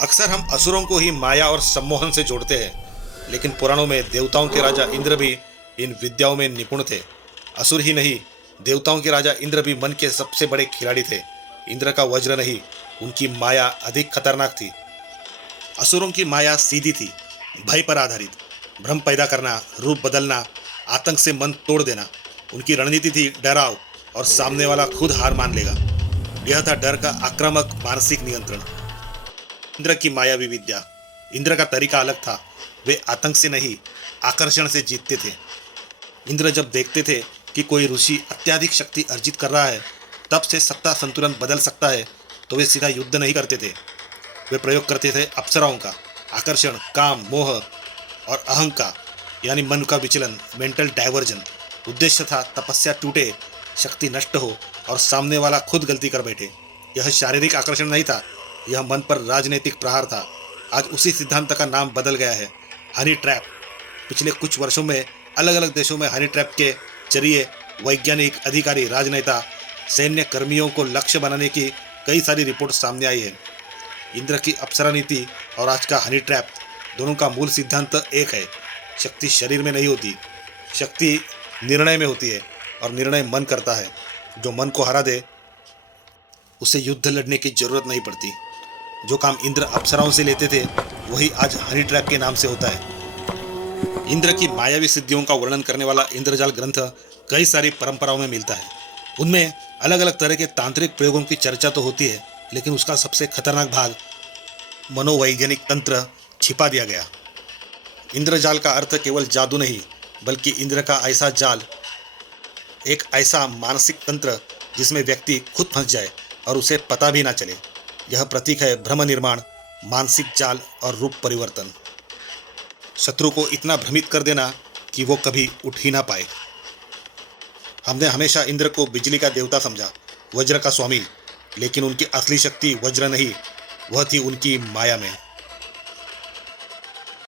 अक्सर हम असुरों को ही माया और सम्मोहन से जोड़ते हैं, लेकिन पुराणों में देवताओं के राजा इंद्र भी इन विद्याओं में निपुण थे। असुर ही नहीं, देवताओं के राजा इंद्र भी मन के सबसे बड़े खिलाड़ी थे। इंद्र का वज्र नहीं, उनकी माया अधिक खतरनाक थी। असुरों की माया सीधी थी, भय पर आधारित, भ्रम पैदा करना, रूप बदलना, आतंक से मन तोड़ देना। उनकी रणनीति थी डराव, और सामने वाला खुद हार मान लेगा। यह था डर का आक्रामक मानसिक नियंत्रण। इंद्र की मायावी विद्या। इंद्र का तरीका अलग था। वे आतंक से नहीं, आकर्षण से जीतते थे। इंद्र जब देखते थे कि कोई ऋषि अत्यधिक शक्ति अर्जित कर रहा है, तब से सत्ता संतुलन बदल सकता है, तो वे सीधा युद्ध नहीं करते थे। वे प्रयोग करते थे अप्सराओं का, आकर्षण, काम, मोह और अहं का, यानी मन का विचलन, मेंटल डाइवर्जन। उद्देश्य था तपस्या टूटे, शक्ति नष्ट हो और सामने वाला खुद गलती कर बैठे। यह शारीरिक आकर्षण नहीं था, यह मन पर राजनीतिक प्रहार था। आज उसी सिद्धांत का नाम बदल गया है, हनी ट्रैप। पिछले कुछ वर्षों में अलग अलग देशों में हनी ट्रैप के जरिए वैज्ञानिक, अधिकारी, राजनेता, सैन्य कर्मियों को लक्ष्य बनाने की कई सारी रिपोर्ट सामने आई है। इंद्र की अप्सरा नीति और आज का हनी ट्रैप, दोनों का मूल सिद्धांत एक है। शक्ति शरीर में नहीं होती, शक्ति निर्णय में होती है, और निर्णय मन करता है। जो मन को हरा दे, उसे युद्ध लड़ने की जरूरत नहीं पड़ती। जो काम इंद्र अप्सराओं से लेते थे, वही आज हनी ट्रैप के नाम से होता है। इंद्र की मायावी सिद्धियों का वर्णन करने वाला इंद्रजाल ग्रंथ कई सारी परंपराओं में मिलता है। उनमें अलग अलग तरह के तांत्रिक प्रयोगों की चर्चा तो होती है, लेकिन उसका सबसे खतरनाक भाग, मनोवैज्ञानिक तंत्र, छिपा दिया गया। इंद्रजाल का अर्थ केवल जादू नहीं, बल्कि इंद्र का ऐसा जाल, एक ऐसा मानसिक तंत्र जिसमें व्यक्ति खुद फंस जाए और उसे पता भी ना चले। यह प्रतीक है भ्रम निर्माण, मानसिक जाल और रूप परिवर्तन। शत्रु को इतना भ्रमित कर देना कि वो कभी उठ ही ना पाए। हमने हमेशा इंद्र को बिजली का देवता समझा, वज्र का स्वामी, लेकिन उनकी असली शक्ति वज्र नहीं, वह थी उनकी माया में।